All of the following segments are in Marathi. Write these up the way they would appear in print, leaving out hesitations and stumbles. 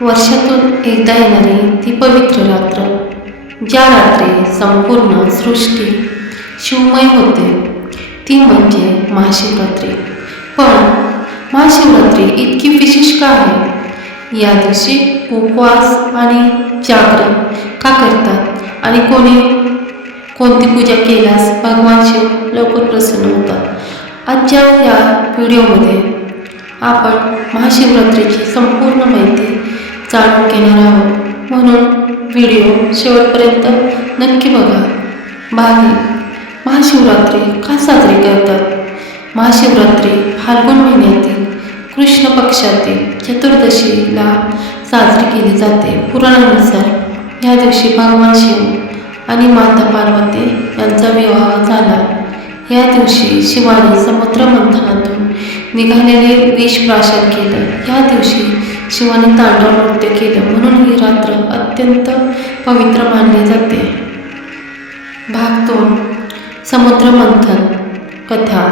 वर्षातून एकदा येणारी ती पवित्र रात्र, ज्या रात्री संपूर्ण सृष्टी शिवमय होते, ती म्हणजे महाशिवरात्री. पण महाशिवरात्री इतकी विशेष का आहे? या दिवशी उपवास आणि जागरण का करतात आणि कोणती पूजा केल्यास भगवान शिव लवकर प्रसन्न होतात? आजच्या या व्हिडिओमध्ये आपण महाशिवरात्रीची संपूर्ण माहिती जाणून घेणार आहोत, म्हणून व्हिडिओ शेवटपर्यंत नक्की बघा. भाग 1. महाशिवरात्री का साजरी करतात? महाशिवरात्री फाल्गुन महिन्यातील कृष्ण पक्षातील चतुर्दशीला साजरी केली जाते. पुराणानुसार या दिवशी भगवान शिव आणि माता पार्वती यांचा विवाह झाला. या दिवशी शिवाने समुद्र मंथनातून निघालेले विष प्राशन केलं. या दिवशी शिवाने तांडव नृत्य केलं, म्हणून ही रात्र अत्यंत पवित्र मानली जाते. भाग 2. समुद्र मंथन कथा.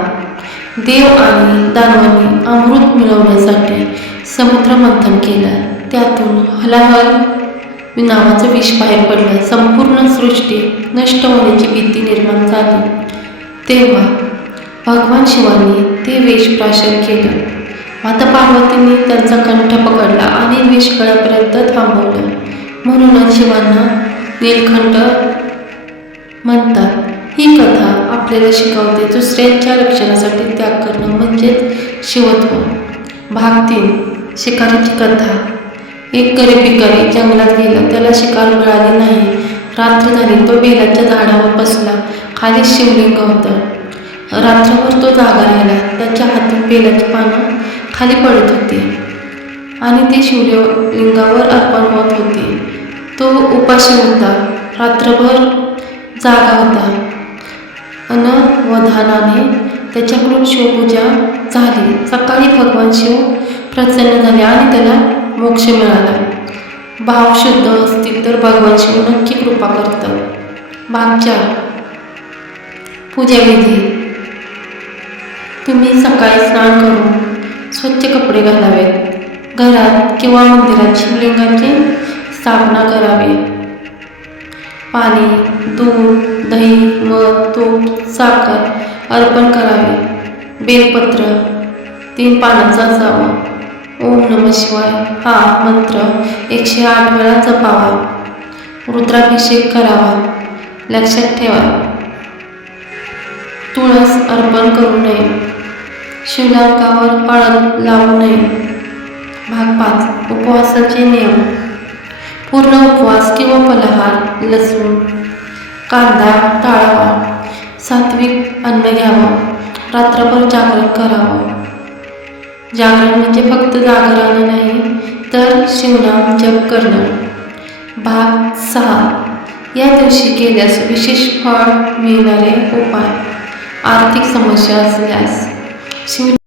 देव आणि दानवांनी अमृत मिळवण्यासाठी समुद्र मंथन केलं. त्यातून हलाहल नावाचं विष बाहेर पडलं. संपूर्ण सृष्टी नष्ट होण्याची भीती निर्माण झाली. तेव्हा भगवान शिवांनी ते विष प्राशन केलं. माता पार्वतींनी त्यांचा कंठ पकडला आणि विष गळ्यापर्यंत थांबवलं. म्हणूनच शिवांना नीलकंठ म्हणतात. ही कथा आपल्याला शिकवते दुसऱ्यांच्या रक्षणासाठी त्याग करणं म्हणजेच शिवत्व. भाग 3. शिकारीची कथा. एक गरीब भिकारी जंगलात गेला. त्याला शिकार मिळाली नाही. रात्र झाली. तो बेलाच्या झाडावर बसला. खाली शिवलिंग होतं. रात्रभर तो जागा राहिला. त्याच्या हातून बेलाची पानं खाली पडत होती आणि ती शिवलिंगावर अर्पण होत होती. तो उपाशी होता. रात्रभर जागा होता. अनवधानाने त्याच्याकडून शिवपूजा झाली. सकाळी भगवान शिव प्रसन्न झाले आणि त्याला मोक्ष मिळाला. भाव शुद्ध असतील तर भगवान शिव नक्की कृपा करतात. भाग 4. पूजाविधी. तुम्ही सकाळी स्नान करून स्वच्छ कपडे घालावेत. घरात किंवा मंदिरात शिवलिंगाची स्थापना करावी. पाणी, दूध, दही, मध, तूप, साखर अर्पण करावे. बेलपत्र 3 पानांचा असावा. ओम नमः शिवाय हा मंत्र 108 वेळा जपावा. रुद्राभिषेक करावा. लक्षात ठेवा, तुळस अर्पण करू नये. शिवलिंगावर हळद लावू नये. भाग 5. उपवासाचे नियम. पूर्ण उपवास किंवा फलाहार, लसूण, कांदा टाळावा. सात्विक अन्न घ्यावं. रात्रभर जागरण करावं. जागरण म्हणजे फक्त जागरण नाही, तर शिवनाम जप करणं. भाग 6. या दिवशी केल्यास विशेष फळ मिळणारे उपाय. आर्थिक समस्या असल्यास